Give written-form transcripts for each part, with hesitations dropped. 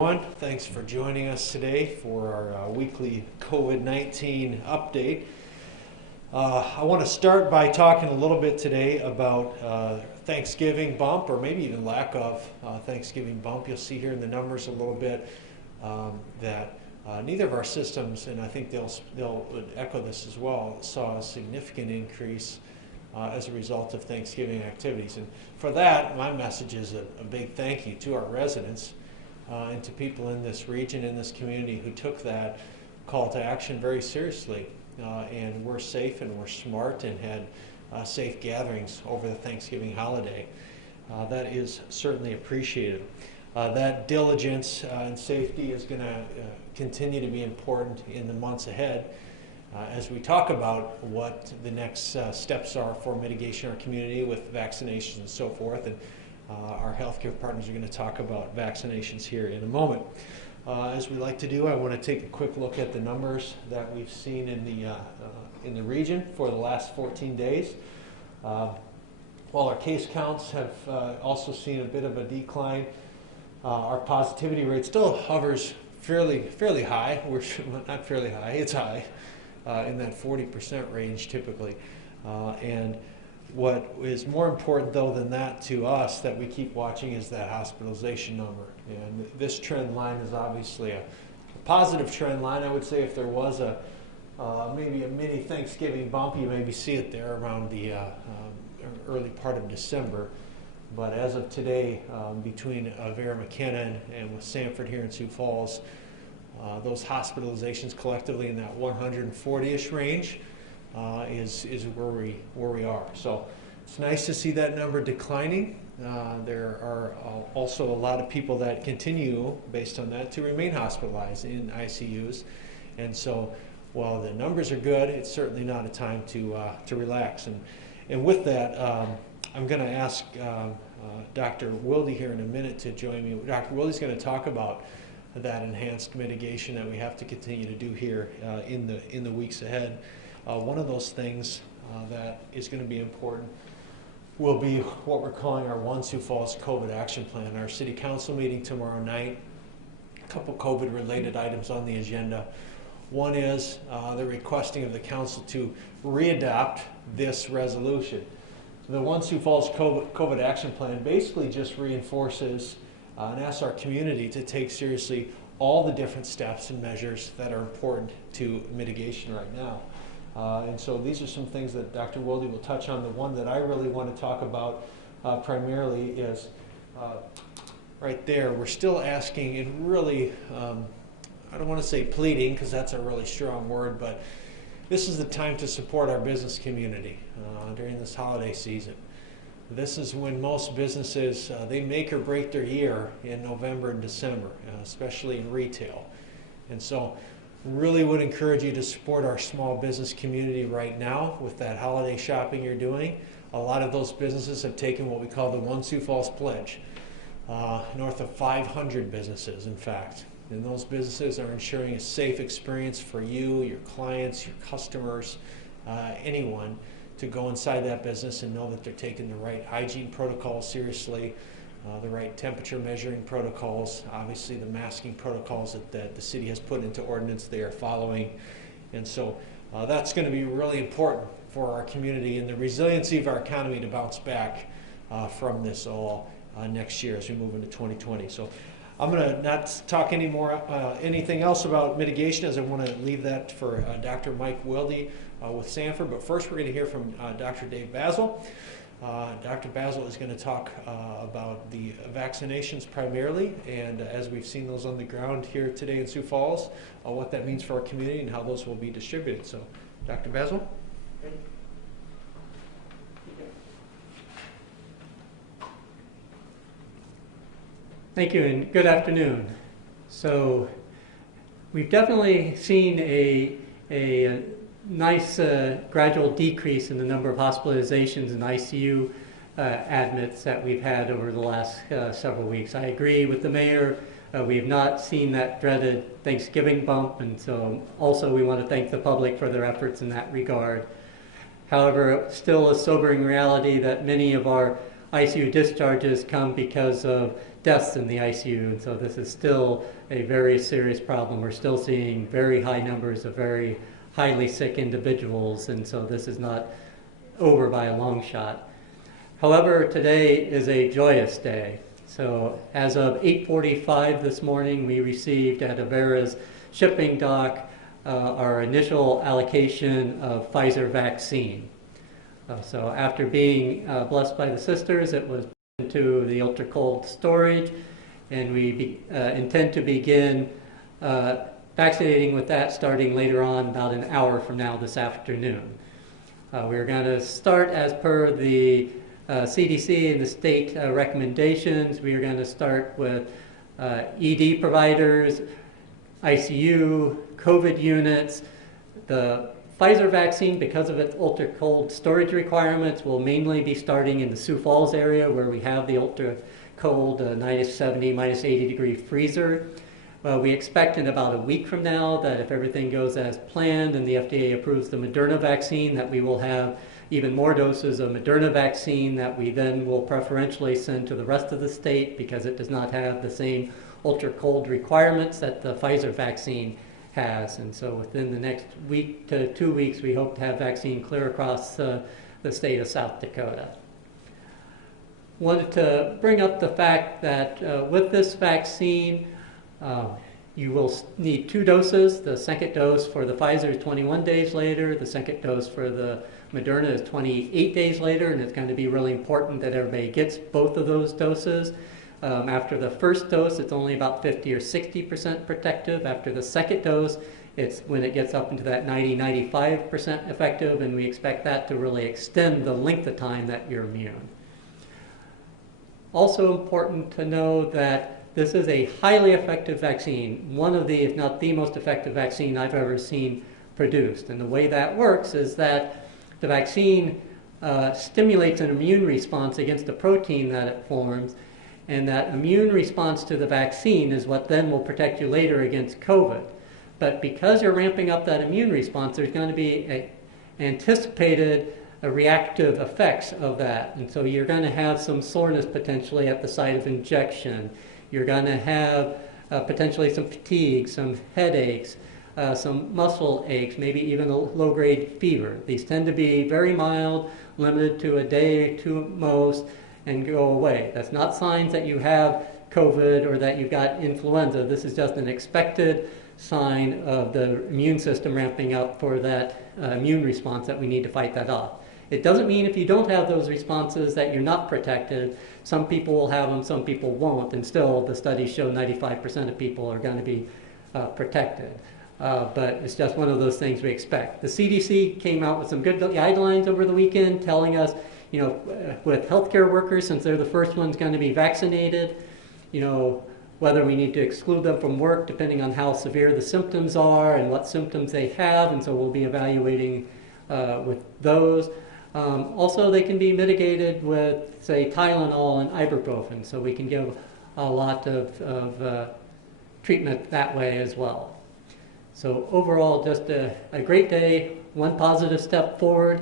Thanks for joining us today for our weekly COVID-19 update. I want to start by talking a little bit today about Thanksgiving bump, or maybe even lack of Thanksgiving bump. You'll see here in the numbers a little bit that neither of our systems, and I think they'll echo this as well, saw a significant increase as a result of Thanksgiving activities. And for that, my message is a big thank you to our residents and to people in this region, in this community, who took that call to action very seriously and were safe and were smart and had safe gatherings over the Thanksgiving holiday. That is certainly appreciated. That diligence and safety is going to continue to be important in the months ahead as we talk about what the next steps are for mitigation in our community with vaccinations and so forth. And our healthcare partners are going to talk about vaccinations here in a moment. As we like to do, I want to take a quick look at the numbers that we've seen in the region for the last 14 days. While our case counts have also seen a bit of a decline, our positivity rate still hovers fairly high. We're not fairly high; it's high in that 40% range typically, and what is more important, though, than that to us that we keep watching is that hospitalization number. And this trend line is obviously a positive trend line. I would say if there was maybe a mini Thanksgiving bump, you maybe see it there around the early part of December. But as of today, between Vera McKenna and with Sanford here in Sioux Falls, those hospitalizations collectively in that 140-ish range is where we are. So it's nice to see that number declining. There are also a lot of people that continue, based on that, to remain hospitalized in ICUs. And so while the numbers are good, it's certainly not a time to relax. And with that, I'm going to ask Dr. Wilde here in a minute to join me. Dr. Wilde's going to talk about that enhanced mitigation that we have to continue to do here in the weeks ahead. One of those things that is going to be important will be what we're calling our One Sioux Falls COVID Action Plan. Our City Council meeting tomorrow night, a couple COVID-related items on the agenda. One is the requesting of the Council to readopt this resolution. The One Sioux Falls COVID Action Plan basically just reinforces and asks our community to take seriously all the different steps and measures that are important to mitigation right now. And so these are some things that Dr. Wilde will touch on. The one that I really want to talk about primarily is right there. We're still asking and really, I don't want to say pleading because that's a really strong word, but this is the time to support our business community during this holiday season. This is when most businesses, they make or break their year in November and December, especially in retail. And so really would encourage you to support our small business community right now with that holiday shopping you're doing. A lot of those businesses have taken what we call the One Sioux Falls Pledge, north of 500 businesses, in fact. And those businesses are ensuring a safe experience for you, your clients, your customers, anyone, to go inside that business and know that they're taking the right hygiene protocols seriously, the right temperature measuring protocols, obviously the masking protocols that the city has put into ordinance they are following. And so that's going to be really important for our community and the resiliency of our economy to bounce back from this all next year as we move into 2020. So I'm going to not talk anything else about mitigation, as I want to leave that for Dr. Mike Wilde with Sanford. But first we're going to hear from Dr. Dave Basil. Dr. Basil is going to talk about the vaccinations primarily, and as we've seen those on the ground here today in Sioux Falls, what that means for our community and how those will be distributed. So, Dr. Basil? Thank you, and good afternoon. So, we've definitely seen a nice gradual decrease in the number of hospitalizations and ICU admits that we've had over the last several weeks. I agree with the mayor. We have not seen that dreaded Thanksgiving bump, and so also we want to thank the public for their efforts in that regard. However, still a sobering reality that many of our ICU discharges come because of deaths in the ICU, and so this is still a very serious problem. We're still seeing very high numbers of very highly sick individuals, and so this is not over by a long shot. However, today is a joyous day. So as of 8:45 this morning, we received at Avera's shipping dock our initial allocation of Pfizer vaccine. So after being blessed by the sisters, it was put into the ultra-cold storage, and we intend to begin vaccinating with that starting later on, about an hour from now this afternoon. We're going to start as per the CDC and the state recommendations. We are going to start with ED providers, ICU, COVID units. The Pfizer vaccine, because of its ultra-cold storage requirements, will mainly be starting in the Sioux Falls area where we have the ultra-cold -70, -80-degree freezer. We expect in about a week from now that if everything goes as planned and the FDA approves the Moderna vaccine, that we will have even more doses of Moderna vaccine that we then will preferentially send to the rest of the state because it does not have the same ultra-cold requirements that the Pfizer vaccine has. And so within the next week to 2 weeks, we hope to have vaccine clear across the state of South Dakota. Wanted to bring up the fact that with this vaccine, you will need 2 doses. The second dose for the Pfizer is 21 days later. The second dose for the Moderna is 28 days later, and it's going to be really important that everybody gets both of those doses. After the first dose, it's only about 50 or 60% protective. After the second dose, it's when it gets up into that 90-95% effective, and we expect that to really extend the length of time that you're immune. Also important to know that this is a highly effective vaccine, one of the, if not the most effective vaccine I've ever seen produced. And the way that works is that the vaccine stimulates an immune response against a protein that it forms, and that immune response to the vaccine is what then will protect you later against COVID. But because you're ramping up that immune response, there's going to be anticipated reactive effects of that. And so you're going to have some soreness potentially at the site of injection. You're going to have potentially some fatigue, some headaches, some muscle aches, maybe even a low-grade fever. These tend to be very mild, limited to a day or two at most, and go away. That's not signs that you have COVID or that you've got influenza. This is just an expected sign of the immune system ramping up for that immune response that we need to fight that off. It doesn't mean if you don't have those responses that you're not protected. Some people will have them, some people won't, and still the studies show 95% of people are going to be protected. But it's just one of those things we expect. The CDC came out with some good guidelines over the weekend telling us, you know, with healthcare workers, since they're the first ones going to be vaccinated, you know, whether we need to exclude them from work depending on how severe the symptoms are and what symptoms they have, and so we'll be evaluating with those. Also, they can be mitigated with, say, Tylenol and ibuprofen, so we can give a lot of treatment that way as well. So overall, just a great day, one positive step forward.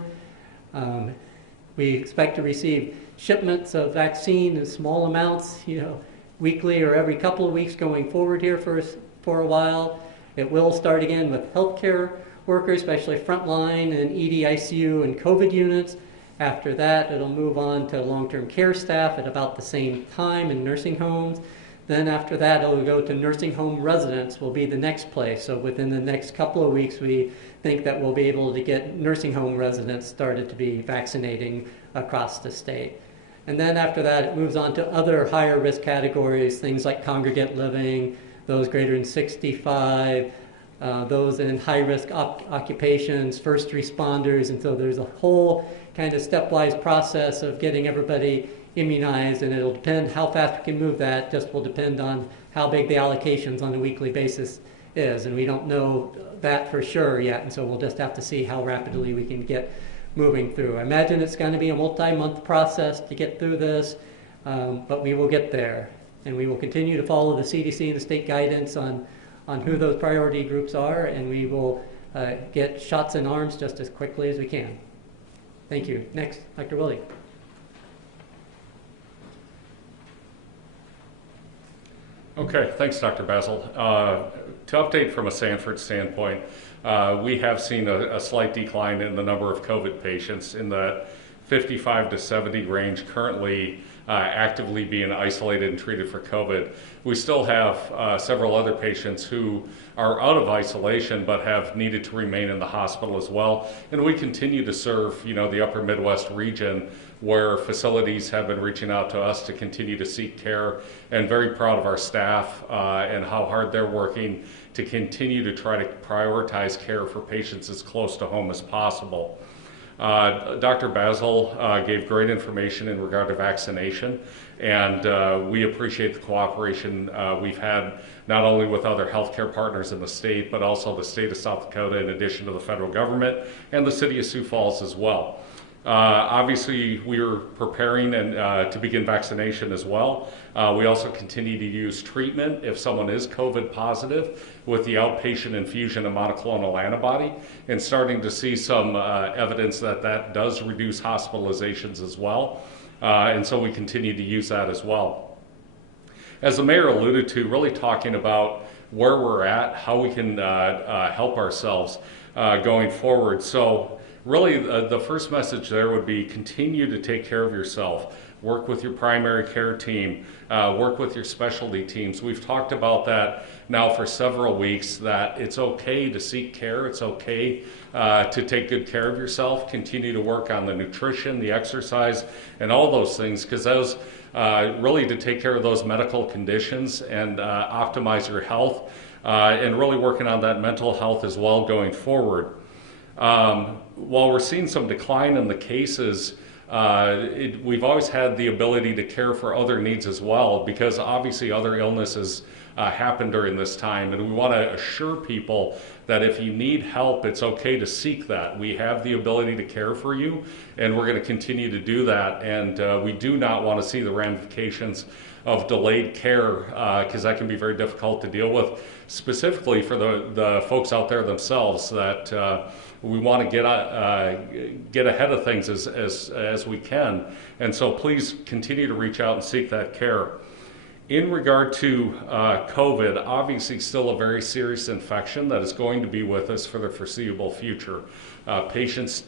We expect to receive shipments of vaccine in small amounts, you know, weekly or every couple of weeks going forward here for a while. It will start again with healthcare workers, especially frontline and ED, ICU, and COVID units. After that, it'll move on to long-term care staff at about the same time in nursing homes. Then after that, it'll go to nursing home residents will be the next place. So within the next couple of weeks, we think that we'll be able to get nursing home residents started to be vaccinating across the state. And then after that, it moves on to other higher risk categories, things like congregate living, those greater than 65, those in high risk occupations, first responders. And so there's a whole kind of stepwise process of getting everybody immunized, and it'll depend how fast we can move that, just will depend on how big the allocations on a weekly basis is. And we don't know that for sure yet, and so we'll just have to see how rapidly we can get moving through. I imagine it's going to be a multi-month process to get through this, but we will get there. And we will continue to follow the CDC and the state guidance on who those priority groups are, and we will get shots in arms just as quickly as we can. Thank you. Next, Dr. Willie. Okay, thanks, Dr. Basil. To update from a Sanford standpoint, we have seen a slight decline in the number of COVID patients in the 55 to 70 range currently actively being isolated and treated for COVID. We still have several other patients who are out of isolation but have needed to remain in the hospital as well. And we continue to serve, the upper Midwest region where facilities have been reaching out to us to continue to seek care, and very proud of our staff and how hard they're working to continue to try to prioritize care for patients as close to home as possible. Dr. Basil gave great information in regard to vaccination, and we appreciate the cooperation we've had not only with other healthcare partners in the state, but also the state of South Dakota, in addition to the federal government and the city of Sioux Falls as well. Obviously, we are preparing to begin vaccination as well. We also continue to use treatment if someone is COVID positive with the outpatient infusion of monoclonal antibody, and starting to see some evidence that does reduce hospitalizations as well. And so we continue to use that as well. As the mayor alluded to, really talking about where we're at, how we can help ourselves going forward. So really, the first message there would be continue to take care of yourself. Work with your primary care team, work with your specialty teams. We've talked about that now for several weeks, that it's okay to seek care, it's okay to take good care of yourself, continue to work on the nutrition, the exercise, and all those things, because those really to take care of those medical conditions and optimize your health, and really working on that mental health as well going forward. While we're seeing some decline in the cases, we've always had the ability to care for other needs as well, because obviously other illnesses happen during this time, and we want to assure people that if you need help, it's okay to seek that. We have the ability to care for you, and we're going to continue to do that, and we do not want to see the ramifications of delayed care, because that can be very difficult to deal with, specifically for the folks out there themselves, that we want to get ahead of things as we can. And so please continue to reach out and seek that care. In regard to COVID, obviously still a very serious infection that is going to be with us for the foreseeable future.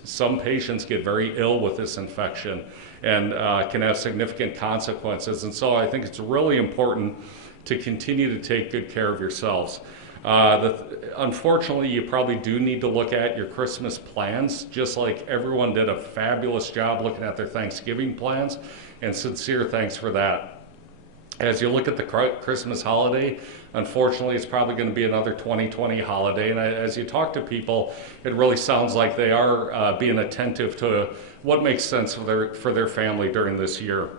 Some patients get very ill with this infection and can have significant consequences. And so I think it's really important to continue to take good care of yourselves. Unfortunately, you probably do need to look at your Christmas plans, just like everyone did a fabulous job looking at their Thanksgiving plans, and sincere thanks for that. As you look at the Christmas holiday, unfortunately, it's probably going to be another 2020 holiday. And as you talk to people, it really sounds like they are being attentive to what makes sense for their family during this year.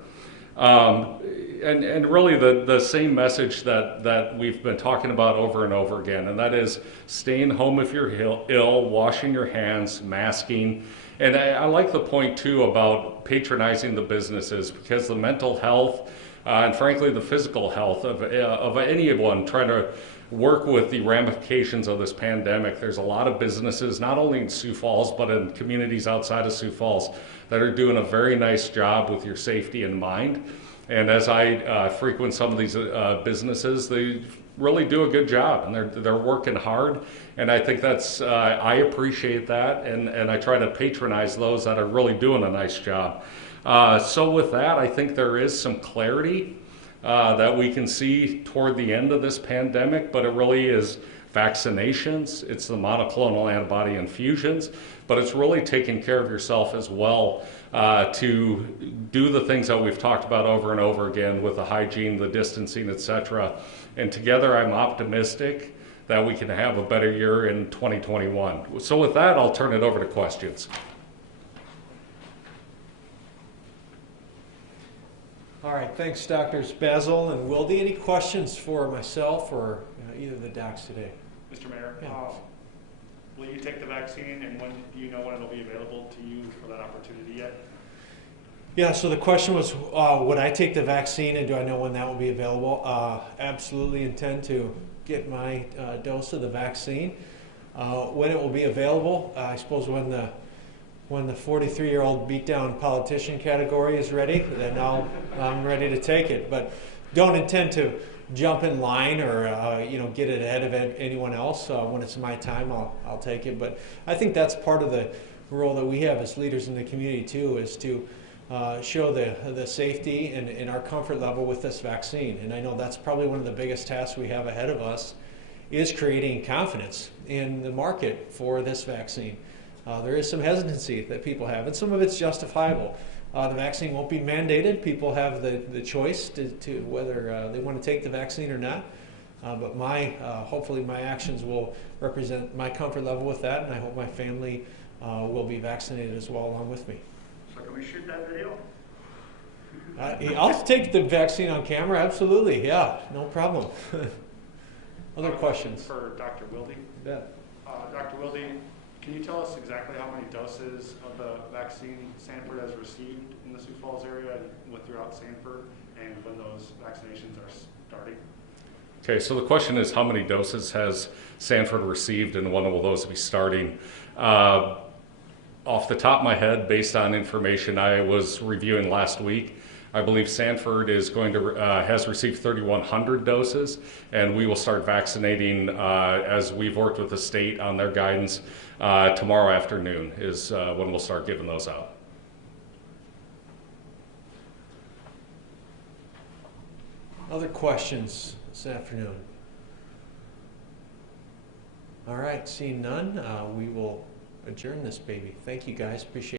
And really the same message that we've been talking about over and over again, and that is staying home if you're ill, washing your hands, masking. And I like the point too about patronizing the businesses, because the mental health and frankly the physical health of anyone trying to work with the ramifications of this pandemic. There's a lot of businesses, not only in Sioux Falls, but in communities outside of Sioux Falls, that are doing a very nice job with your safety in mind. And as I frequent some of these businesses, they really do a good job, and they're working hard. And I think I appreciate that, and I try to patronize those that are really doing a nice job. So with that, I think there is some clarity that we can see toward the end of this pandemic, but it really is vaccinations, it's the monoclonal antibody infusions, but it's really taking care of yourself as well, to do the things that we've talked about over and over again with the hygiene, the distancing, etc. And together I'm optimistic that we can have a better year in 2021. So with that, I'll turn it over to questions. All right, thanks, Drs. Basil and Wilde. Any questions for myself or either of the docs today? Mr. Mayor, Yeah. will you take the vaccine, and when do you know when it'll be available to you for that opportunity yet? Yeah, so the question was, would I take the vaccine, and do I know when that will be available? Absolutely intend to get my dose of the vaccine. When it will be available, I suppose when the 43-year-old beat-down politician category is ready, then I'm ready to take it. But don't intend to jump in line or get it ahead of anyone else. When it's my time, I'll take it. But I think that's part of the role that we have as leaders in the community too, is to show the safety and our comfort level with this vaccine. And I know that's probably one of the biggest tasks we have ahead of us, is creating confidence in the market for this vaccine. There is some hesitancy that people have, and some of it's justifiable. The vaccine won't be mandated. People have the choice to whether they want to take the vaccine or not. But hopefully my actions will represent my comfort level with that, and I hope my family will be vaccinated as well along with me. So can we shoot that video? I'll take the vaccine on camera, absolutely. Yeah, no problem. Other questions? For Dr. Wilde. Yeah. Dr. Wilde, can you tell us exactly how many doses of the vaccine Sanford has received in the Sioux Falls area and throughout Sanford, and when those vaccinations are starting? Okay, so the question is, how many doses has Sanford received and when will those be starting? Off the top of my head, based on information I was reviewing last week, I believe Sanford is has received 3,100 doses, and we will start vaccinating as we've worked with the state on their guidance. Tomorrow afternoon is when we'll start giving those out. Other questions this afternoon? All right, seeing none, we will adjourn this baby. Thank you guys, appreciate it.